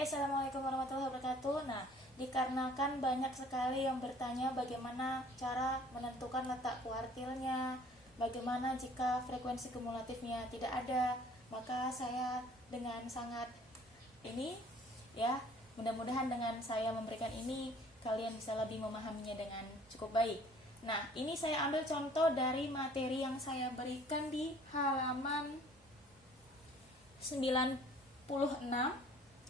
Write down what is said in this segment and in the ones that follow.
Oke, Assalamualaikum warahmatullahi wabarakatuh. Nah, dikarenakan banyak sekali yang bertanya bagaimana cara menentukan letak kuartilnya, bagaimana jika frekuensi kumulatifnya tidak ada, maka saya dengan sangat mudah-mudahan dengan saya memberikan ini kalian bisa lebih memahaminya dengan cukup baik. Nah, ini saya ambil contoh dari materi yang saya berikan di halaman 96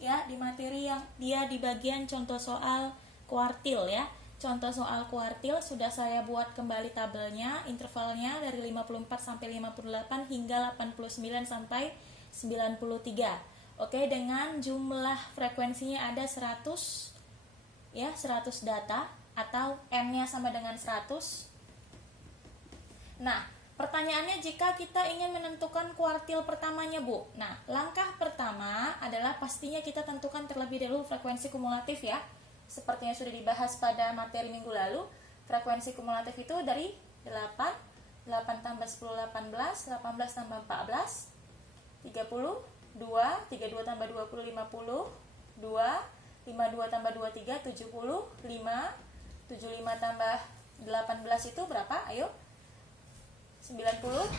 ya, di materi yang dia di bagian contoh soal kuartil ya. Contoh soal kuartil sudah saya buat kembali tabelnya, intervalnya dari 54 sampai 58 hingga 89 sampai 93. Oke, dengan jumlah frekuensinya ada 100 ya, 100 data atau N-nya sama dengan 100. Nah, pertanyaannya jika kita ingin menentukan kuartil pertamanya, Bu. Nah, langkah pertama adalah pastinya kita tentukan terlebih dahulu frekuensi kumulatif ya. Seperti yang sudah dibahas pada materi minggu lalu, frekuensi kumulatif itu dari 8 tambah 10, 18, 18 tambah 14, 30, 2, 32 tambah 20, 50, 2, 52 tambah 23, 70, 5, 75 tambah 18 itu berapa? Ayo. 93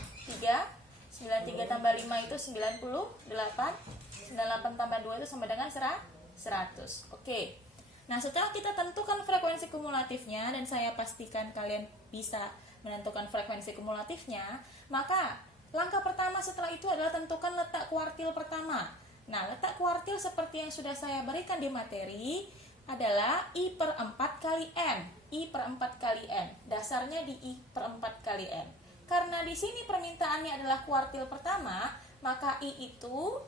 tambah 5 itu 98, 98 tambah 2 itu sama dengan 100. Oke. Nah, setelah kita tentukan frekuensi kumulatifnya dan saya pastikan kalian bisa menentukan frekuensi kumulatifnya, maka langkah pertama setelah itu adalah tentukan letak kuartil pertama. Nah, letak kuartil seperti yang sudah saya berikan di materi adalah I per 4 kali N. I per 4 kali N. Dasarnya di I per 4 kali N. Karena di sini permintaannya adalah kuartil pertama, maka I itu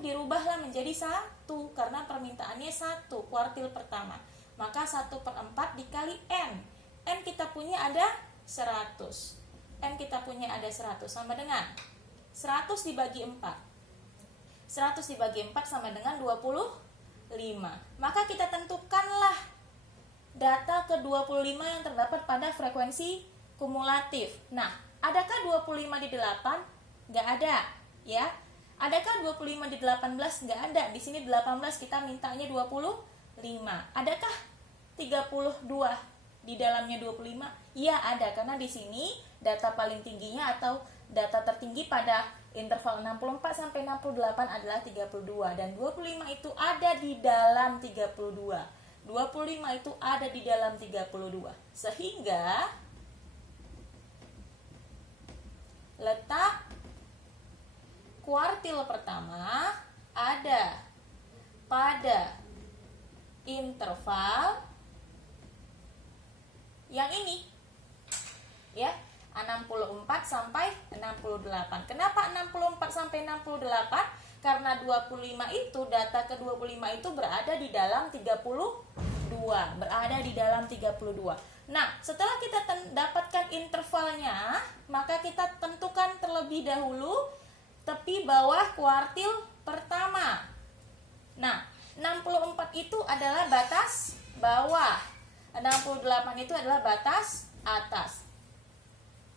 dirubahlah menjadi 1 karena permintaannya 1 kuartil pertama. Maka 1 per 4 dikali N. N kita punya ada 100. N kita punya ada 100 sama dengan 100 dibagi 4. 100 dibagi 4 sama dengan 25. Maka kita tentukanlah data ke-25 yang terdapat pada frekuensi kumulatif. Nah, adakah 25 di 8? Nggak ada, ya. Adakah 25 di 18? Nggak ada. Di sini 18 kita mintanya 25. Adakah 32 di dalamnya 25? Iya, ada, karena di sini data paling tingginya atau data tertinggi pada interval 64 sampai 68 adalah 32 dan 25 itu ada di dalam 32. 25 itu ada di dalam 32. Sehingga letak kuartil pertama ada pada interval yang ini ya, 64 sampai 68. Kenapa 64 sampai 68? Karena 25 itu, data ke-25 itu berada di dalam 32. Berada di dalam 32. Nah, setelah kita dapatkan intervalnya, maka kita tentukan terlebih dahulu tepi bawah kuartil pertama. Nah, 64 itu adalah batas bawah. 68 itu adalah batas atas.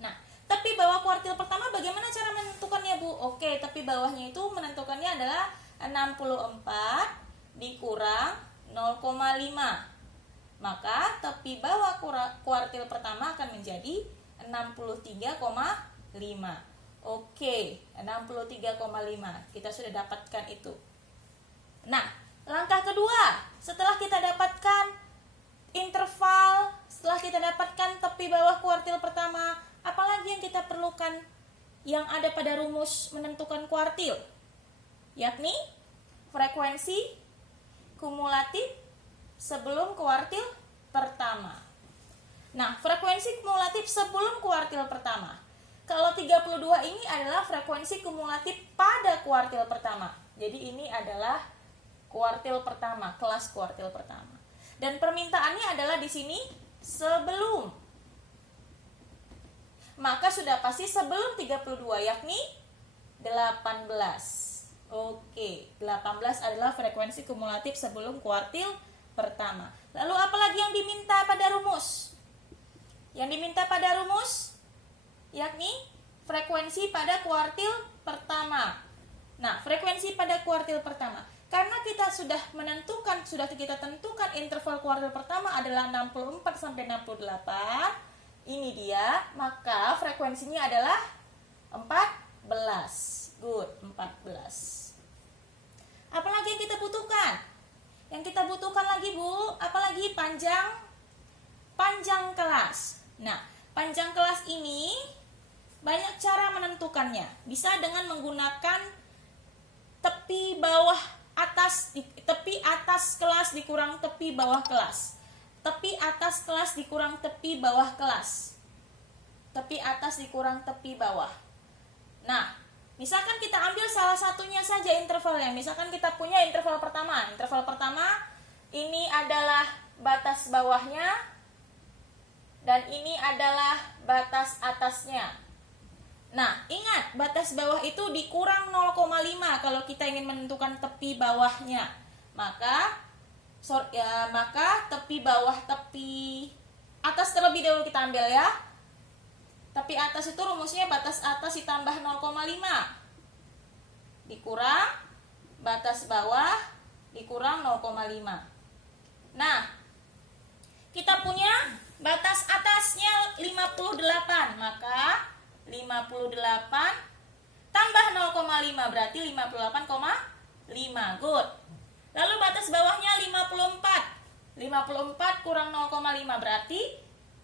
Nah, tepi bawah kuartil pertama bagaimana cara menentukannya, Bu? Oke, tepi bawahnya itu menentukannya adalah 64 dikurang 0,5. Maka tepi bawah kuartil pertama akan menjadi 63,5. Oke, 63,5. Kita sudah dapatkan itu. Nah, langkah kedua, setelah kita dapatkan interval, setelah kita dapatkan tepi bawah kuartil pertama, apalagi yang kita perlukan yang ada pada rumus menentukan kuartil? Yakni frekuensi kumulatif sebelum kuartil pertama. Nah, frekuensi kumulatif sebelum kuartil pertama. Kalau 32 ini adalah frekuensi kumulatif pada kuartil pertama. Jadi ini adalah kuartil pertama, kelas kuartil pertama. Dan permintaannya adalah di sini sebelum. Maka sudah pasti sebelum 32, yakni 18. Oke, 18 adalah frekuensi kumulatif sebelum kuartil pertama. Lalu apalagi yang diminta pada rumus? Yang diminta pada rumus yakni frekuensi pada kuartil pertama. Nah, frekuensi pada kuartil pertama. Karena kita sudah kita tentukan interval kuartil pertama adalah 64 sampai 68. Ini dia, maka frekuensinya adalah 14. Good, 14. Apalagi yang kita butuhkan? Yang kita butuhkan lagi, Bu, apalagi panjang kelas. Nah, panjang kelas ini banyak cara menentukannya. Bisa dengan menggunakan tepi atas kelas dikurang tepi bawah kelas. Tepi atas kelas dikurang tepi bawah kelas. Tepi atas dikurang tepi bawah. Nah, misalkan kita ambil salah satunya saja intervalnya. Misalkan kita punya interval pertama. Interval pertama ini adalah batas bawahnya dan ini adalah batas atasnya. Nah, ingat, batas bawah itu dikurang 0,5 kalau kita ingin menentukan tepi bawahnya. Maka tepi bawah, tepi atas terlebih dahulu kita ambil ya. Tepi atas itu rumusnya batas atas ditambah 0,5 dikurang batas bawah dikurang 0,5. Nah, kita punya batas atasnya 58, maka 58 tambah 0,5 berarti 58,5. Good. Lalu batas bawahnya 54. 54 kurang 0,5 berarti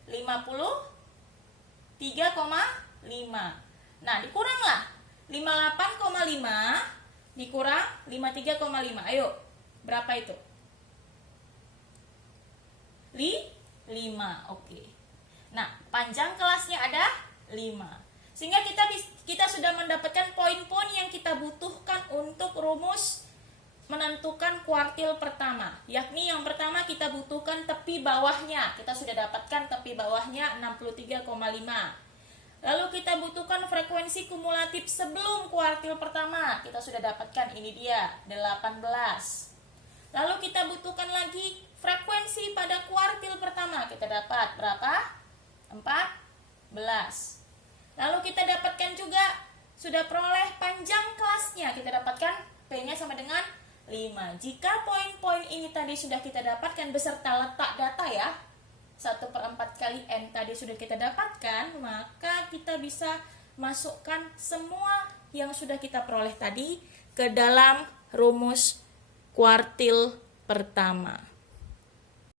53,5. Nah, dikuranglah 58,5 dikurang 53,5. Ayo, berapa itu? 5. Oke. Nah, panjang kelasnya ada 5. Sehingga kita sudah mendapatkan poin-poin yang kita butuhkan untuk rumus menentukan kuartil pertama. Yakni yang pertama kita butuhkan tepi bawahnya. Kita sudah dapatkan tepi bawahnya 63,5. Lalu kita butuhkan frekuensi kumulatif sebelum kuartil pertama. Kita sudah dapatkan, ini dia, 18. Lalu kita butuhkan lagi frekuensi pada kuartil pertama. Kita dapat berapa? 14. Lalu kita dapatkan juga, sudah peroleh panjang kelasnya. Kita dapatkan P-nya sama dengan 5. Jika poin-poin ini tadi sudah kita dapatkan beserta letak data ya, 1/4 kali N tadi sudah kita dapatkan, maka kita bisa masukkan semua yang sudah kita peroleh tadi ke dalam rumus kuartil pertama.